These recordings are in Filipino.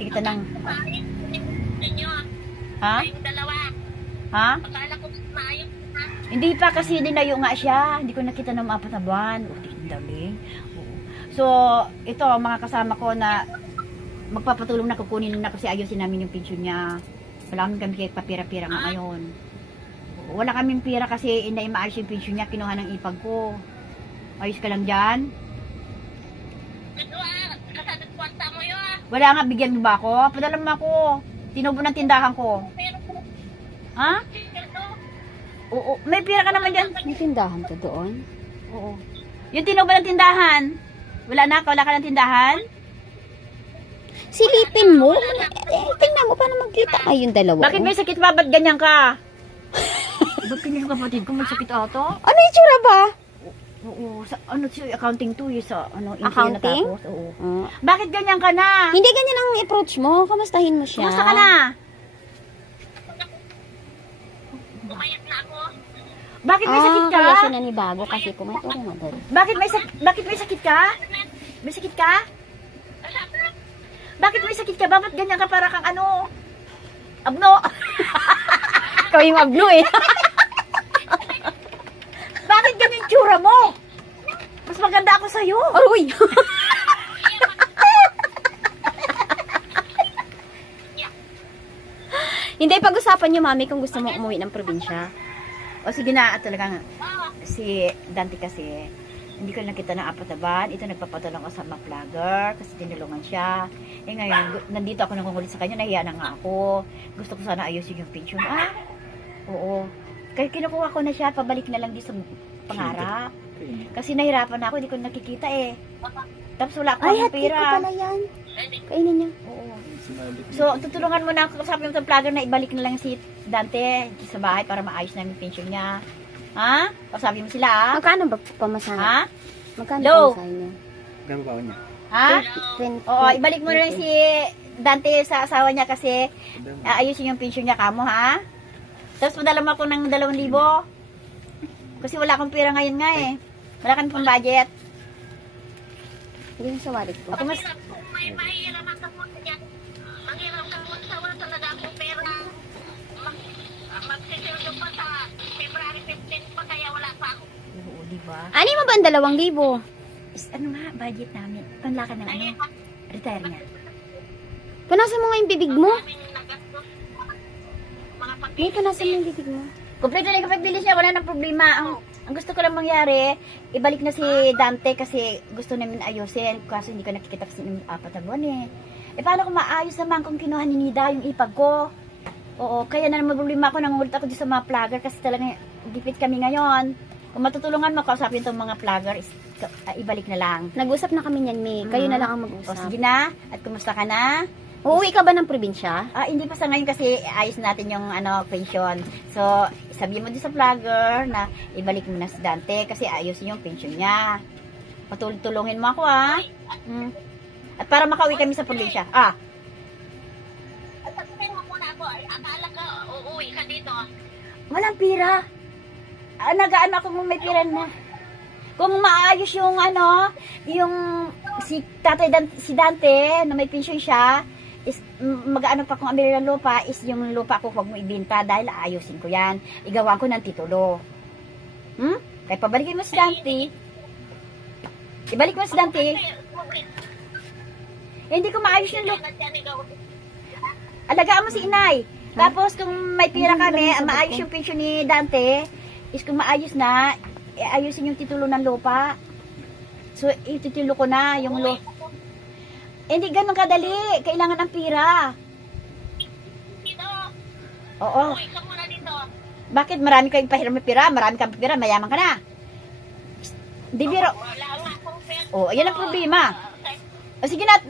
nakikita ng... Inyo. Ha? Kayong dalawa. Ha? Akala ko maayos na. Hindi pa kasi dinayo nga siya. Hindi ko nakita ng 4 na buwan. Ang daling. Oo. So, ito, mga kasama ko na magpapatulong na kukunin na kasi ayusin namin yung pension niya. Wala kami kahit papira-pira nga ngayon. Wala kaming pira kasi maayos yung pension niya. Kinuha ng ipag ko. Ayos ka lang dyan. Ito kasanat kwarta mo yun. Wala nga, bigyan mo ba ako? Padala mo ako. Tinubo ng tindahan ko. Pero, Ha? ito. Oo. May pira ka naman dyan. May tindahan to doon? Oo. Yung tinubo ng tindahan. Wala na? Wala ka ng tindahan? Silipin mo. Tingnan mo, paano magkita kayong dalawa? Bakit may sakit ba? Ba't ganyan ka? Ba't ganyan yung kapatid ko? May sakit ata? Ano yung tsura ba? Oo. Sa, ano siya, accounting to eh. Sa, ano, Accounting? natapos. Oo. Bakit ganyan ka na? Hindi ganyan ang approach mo. Kamustahin mo siya. Kumusta ka na? Umayat na ako. Bakit may sakit ka? Kaya siya nanibago kasi kumain na doon. Bakit may sakit ka? May sakit ka? Bakit may sakit ka? Bakit ganyan ka para kang ano? Abno? Ikaw yung agno eh. Bakit ganyan tsura mo? Mas maganda ako sa'yo. Aroy! Hindi, pag-usapan niyo, mami, kung gusto mo umuwi ng probinsya. O sige na, at talagang si Dante kasi hindi ko nakita ng apataban. Ito nagpapatulong ako sa mga vlogger kasi tinulungan siya. Eh ngayon, nandito ako nangungulit sa kanya, nahiya na nga ako. Gusto ko sana ayusin yung pension. Oo. Kaya kinukuha ko na siya, pabalik na lang di sa pangarap. Kasi nahirapan na ako, hindi ko nakikita eh. Tapos wala Ay, akong hati ko pera. pala yan. Kainin niyo. Oo. So, tutulungan mo na ako sa ng vlogger na ibalik na lang si Dante sa bahay para maayos na yung pension niya. Ha? Pasabi mo sila ah. Magkano ba pamasahe? Ha? Magkano Low. pamasahe niyo? Gano'n ba niya? Ha? 20. Oo, ibalik mo na lang si Dante sa asawa niya kasi ayusin yung pension niya kamo ha. Tapos padala mo ako ng 2,000. Kasi wala akong pera ngayon nga eh. Wala kang pang budget. Hindi mo sa wallet ko. Ako mas Kung may mahirap ang kapunta dyan, mahirap ang kapunta, wala talaga akong pera. Magsisildo pa sa February 15 pa, kaya wala pa ako. oo, di ba? Ano mo ba ang 2,000? Ano nga budget namin? Panlaka ng ano? Retire niya. Punasan mo nga yung bibig mo. Daming nagastos. Mga May punasan mo yung bibig mo. Kompleto na yung kapagbilis niya, wala nang problema. Ang gusto ko lang mangyari, ibalik na si Dante kasi gusto namin ayusin. Kaso hindi ko nakikita kasi ng 4 na buwan eh. Eh paano kung maayos naman kung kinuha ni Nida yung ipag ko? Oo, kaya na naman problema ako, nangungulit ako dito sa mga vlogger kasi talaga gipit kami ngayon. Kung matutulungan mo, kausapin itong mga vlogger, ibalik na lang. Nag-usap na kami niyan, May. Kayo na lang ang O mag-usap. sige na, at kumusta ka na? Uuwi ka ba ng probinsya? Hindi pa sa ngayon kasi ayos natin yung pension. So, sabihin mo din sa vlogger na ibalik mo na si Dante kasi ayusin yung pension niya. Patulungin mo ako At para makauwi kami sa probinsya. At sabihin mo muna ako, akala ka uuwi ka dito. Walang pira. Nagaan ako kung may pira na. Kung maayos yung yung si si Dante na may pension siya, is mag-ano pa kung ambil ng lupa is yung lupa ko huwag mo ibenta dahil ayusin ko yan. Igawan ko ng titulo. Kaya pabalikin mo si Dante. Ibalik mo si Dante. Hindi ko maayos yung lupa. Alagaan mo si inay. Tapos kung may pira kami, maayos yung pension ni Dante, is kung maayos na, ayusin yung titulo ng lupa. So, ititulo ko na yung lupa. Hindi ganun kadali. Kailangan ng pira. Dito, Oo. uwi ka muna dito. Bakit? Marami kang pahiram ng pira. Marami kang pira. Mayaman ka na. Di biro. Wala nga akong pera. Oh, yan ang problema. O sige na,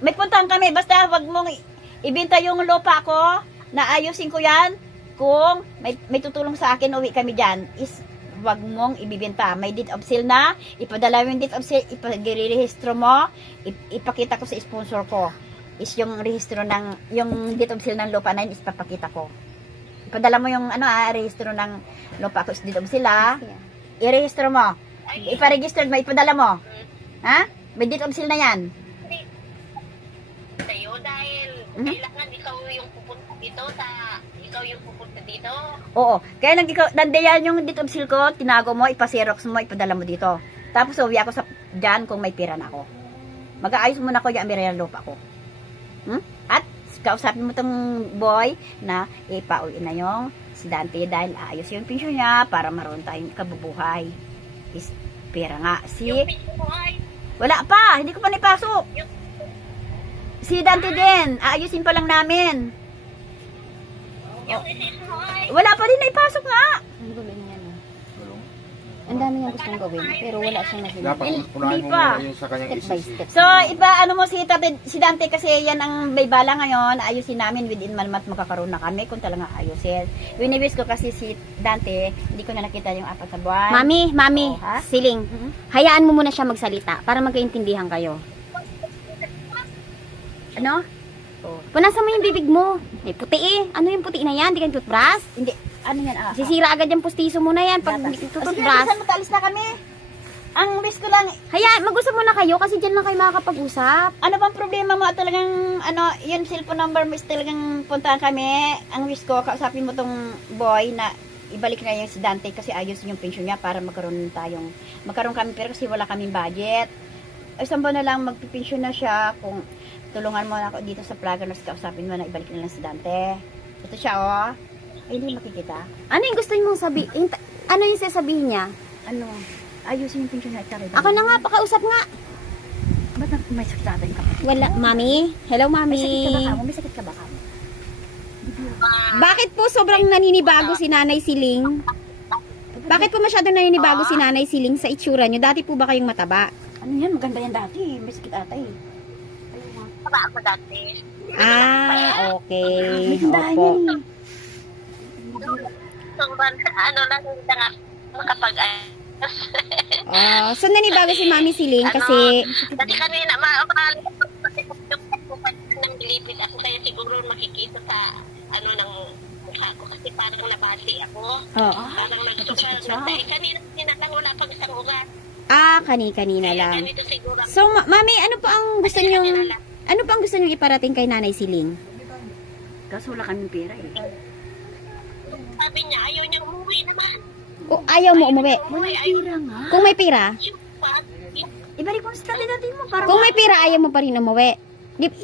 may puntahan kami. Basta wag mong ibenta yung lupa ko. Na ayusin ko yan. Kung may tutulong sa akin, uwi kami dyan. Wag mong ibibenta. May deed of sale na, ipadala yung deed of sale, ipag-rehistro mo, ipakita ko sa sponsor ko. Is yung rehistro ng, yung deed of sale ng lupa na yun, is papakita ko. Ipadala mo yung, rehistro ng lupa ko, is deed of sale, i-rehistro mo. Iparegister mo, ipadala mo. Ha? May deed of sale na yan. Kailangan ikaw yung pupunta dito Oo. Kaya lang ikaw, nandiyan yung dito obsil ko, tinago mo, ipasirox mo, ipadala mo dito. Tapos uwi ako sa dyan kung may pira na ako. Mag-aayos muna ako yung amiral lupa ko. At kausapin mo tong boy na ipauwi na yung si Dante dahil ayos yung pensyon niya para maroon tayong kabubuhay. Is pera nga. yung pinto mo ay Wala pa, hindi ko pa naipasok. Si Dante din, aayusin pa lang namin. yung isis mo ay Wala pa din naipasok nga. Ang gulo niya, no? Ang dami niyang gustong gawin, pero wala siyang Dapat nasimulan. unahin mo pa. muna yung sa kanyang Step by isip. step. So, iba ano mo si Dante kasi yan ang may bala ngayon, ayusin namin within month magkakaroon na kami kung talaga ayusin. Winiwish ko kasi si Dante, hindi ko na nakita yung 4 na buwan. Mami, Oh, ha? Siling, hayaan mo muna siya magsalita para magkaintindihan kayo. Ano? Punasan mo yung bibig mo. May puti eh. Ano yung puti na yan? Di ka toothbrush? Hindi, ano yan? Sisira agad yung pustiso mo na yan pag Dapat. hindi O sige, toothbrush. alisan mo, alis na kami. Ang wish ko lang, Hayaan, mag-usap muna kayo kasi dyan lang kayo makakapag-usap. ano bang problema mo? Talagang, ano, yung cellphone number mo is talagang puntahan kami. Ang wish ko, kausapin mo tong boy na ibalik na yung si Dante kasi ayos yung pension niya para magkaroon kami pero kasi wala kaming budget. Isang buwan na lang magpipensyon na siya kung tulungan mo na ako dito sa Plaganos, kausapin mo na ibalik na lang si Dante. Ito siya, oh. Ay, hindi makikita. Ano yung gusto mong sabihin? Ano yung sasabihin niya? Ano? Ayusin yung pension niya. Ako na nga, pakausap nga. Ba't may sakit sa atin ka? Wala, mami. Hello, May sakit ka ba mami. ka mo? May sakit ka ba ka mo? Bakit po sobrang naninibago si Nanay Siling? Bakit po masyadong naninibago si Nanay Siling sa itsura niyo? Dati po ba kayong mataba? Ano yan? Maganda yan dati. May sakit ata eh. taba ako dati. Ah, okay. May tindahan Opo. yan eh. Sobrang ano lang hindi na nga makapag So nanibago si Mami Siling kasi dati kanina ng bilipid ako kaya siguro makikita sa ano ng mukha ko kasi parang nabati ako. Oo. Parang kanina sinatang wala pang isang ugat. kani-kanina Kaya lang. ganito siguro. So Mami, ano po ang gusto niyo iparating kay Nanay Siling? Kaso wala kaming pera eh. Sabi niya ayaw niya umuwi naman. O ayaw mo umuwi? Wala pera nga. Kung may pera, Ibalik mo sa dati mo para kung may pera ayaw mo pa rin umuwi.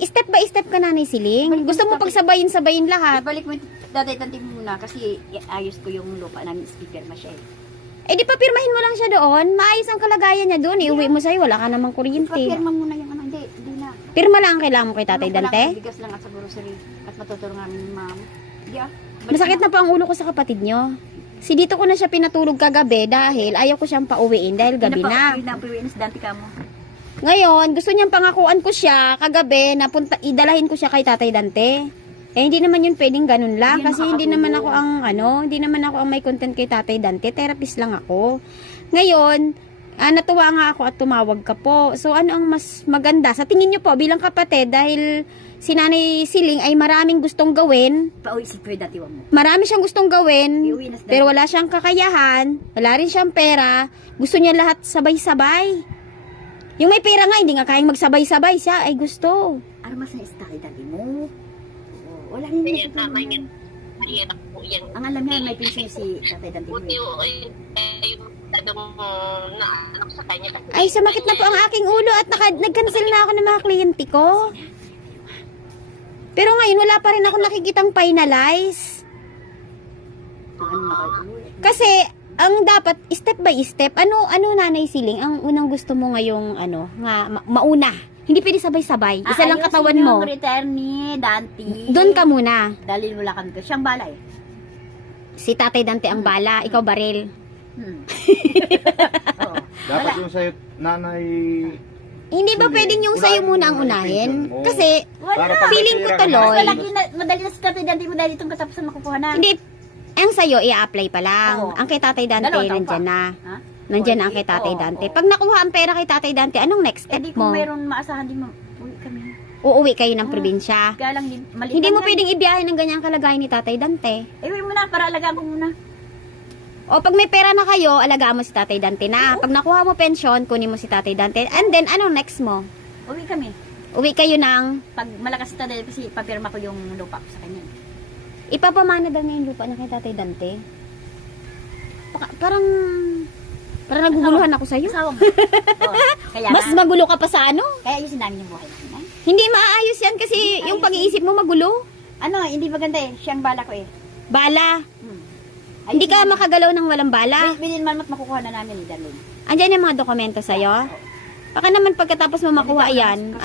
Step by step ka, Nanay Siling. Gusto mo pagsabayin-sabayin lahat. Ibalik mo dati muna kasi ayos ko yung lupa namin speaker na siya eh. Eh di papirmahin mo lang siya doon. Maayos ang kalagayan niya doon. Iuwi mo sa'yo, wala ka namang kuryente. Papirma muna yung ano. Hindi na. Pirma lang ang kailangan mo kay Tatay Ano ko lang, Dante. Bigas lang at sa grocery. At matuturo namin ni ma'am. Hindi ah. Masakit na pa ang ulo ko sa kapatid nyo. Si dito ko na siya pinatulog kagabi dahil ayaw ko siyang pauwiin dahil gabi na. Pinapawiin sa dante ka mo. Ngayon, gusto niyang pangakuan ko siya kagabi na idalahin ko siya kay Tatay Dante. Eh hindi naman yun pwedeng ganun lang Hindi kasi yan hindi naman ako makakatulong. hindi naman ako ang may content kay Tatay Dante. Therapist lang ako. Ngayon, natuwa nga ako at tumawag ka po. So ano ang mas maganda sa tingin niyo po bilang kapatid dahil si Nanay Siling ay maraming gustong gawin. Pauwi si Kuya dati mo. Marami siyang gustong gawin. Iuwi na sa Pero wala siyang kakayahan, wala rin siyang pera, gusto niya lahat sabay-sabay. Yung may pera nga, hindi nga kayang magsabay-sabay siya, ay gusto. Ano mas na istaki dati mo? Oo, wala rin Kaya na tama yan. Mahirap po yan. Ang alam niya, may pension si Tatay Dante mo. Buti na anak sa kanya. Ay, sumakit na po ang aking ulo at nag-cancel na ako ng mga kliyente ko. Pero ngayon, wala pa rin ako nakikitang finalize. Ano na kayo? Kasi, ang dapat, step by step, ano Nanay Siling, ang unang gusto mo ngayong, mauna. Hindi pwede sabay-sabay. Isa lang katawan mo. Yung retire ni Dante. Doon ka muna. Dahil wala kami. Siyang bala eh. Si Tatay Dante ang bala, ikaw baril. Oo. Dapat yung sa'yo, nanay... Hindi ba Hindi. pwedeng yung sa'yo Unahin muna mo ang yung unahin? pension mo. Kasi, Para pag feeling ko natira ka tuloy. na- Madali na si Tatay Dante mo dahil itong katapusan makukuha na. hindi, ang sa'yo, i-apply pa lang. Oo. Ang kay Tatay Dante, Dalawang taon nandyan pa. na. Ha? Nandyan Oo, ang kay Tatay oo, Dante. oo. Pag nakuha ang pera kay Tatay Dante, anong next Eh step di kung mo? mayroon maasahan din mo. Uwi kami. Uuwi kayo ng Oo. probinsya. Kaya lang maliit Hindi lang mo yan. pwedeng ibiyahe ng ganyang kalagayan ni Tatay Dante. Uwi mo na para alagaan ko muna. O pag may pera na kayo, alagaan mo si Tatay Dante na. Pag nakuha mo pensyon, kunin mo si Tatay Dante. And then, anong next mo? Uwi kami. Uwi kayo ng, Pag malakas na dahil kasi papirma ko yung lupa ko sa kanya. ipapamana daw niya yung lupa na kay Tatay Dante. Parang naguguluhan ako sa'yo. Asawa mo. Kaya Mas nga, magulo ka pa sa ano? kaya ayusin namin yung buhay namin. Hindi maaayos yan kasi yung pag-iisip mo magulo. Ano, hindi maganda eh. Siyang bala ko eh. Bala. Hmm. Hindi ka makagalaw ng walang bala. Within man makukuha na namin, darling. Andyan yung mga dokumento sa'yo. Baka naman pagkatapos mo makuha yan,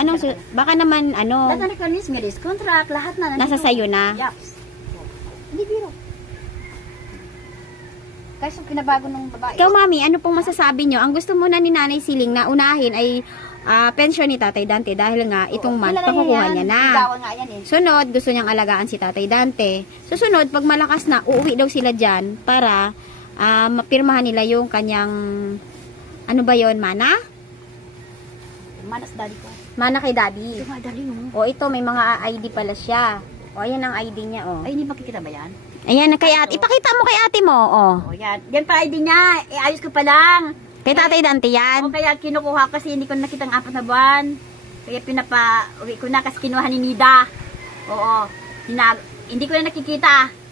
baka naman Lahat na requirements, marriage contract, lahat na. nasa sayo na. Yaps. Hindi biro. Kasi pinabago ng babae. Ikaw, mami, ano pong masasabi nyo? Ang gusto muna ni Nanay Siling na unahin ay pensyon ni Tatay Dante dahil nga itong month, pakukuha niya na. Gawa nga yan eh. Sunod, gusto niyang alagaan si Tatay Dante. Susunod, pag malakas na, uuwi daw sila dyan para mapirmahan nila yung kanyang, ano ba yon, mana? Manas daddy ko. Mana kay Daddy. Ito nga, darling oh. O ito, may mga ID pala siya. O, ayan ang ID niya, o. Ay, hindi makikita ba yan? Ayan, kay ate. Ipakita mo kay ate mo, o. O yan. Yan pa ID niya. Ayos ko pa lang. Kay Tatay Dante yan. O kaya kinukuha ko kasi hindi ko nakita ang 4 na buwan. Kaya pinapa-uwi ko na kasi kinuha ni Nida. Oo. Hindi ko na nakikita.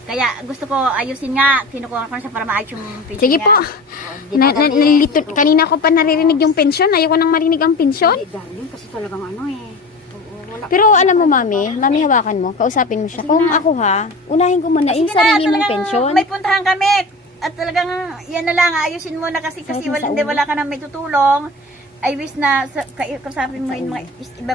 Kaya gusto ko ayusin nga. Kinukuha ko na siya para maayos yung pension Sige niya. po. O, di ba, darling? Nalilito, kanina ko pa naririnig yung pensyon. Ayoko nang marinig ang pensyon. Hindi, darling, kasi talagang ano eh. Oo, wala. Pero alam mo, mami, hawakan mo. Kausapin mo siya. Sige Kung na. ako ha, unahin ko muna yung Sige na, sarili mong talagang pensyon. May puntahan kami. At talagang yan na lang, ayusin mo na kasi Sakit na sa hindi ulo. wala ka nang may tutulong. I wish na kausapin mo yung mga iba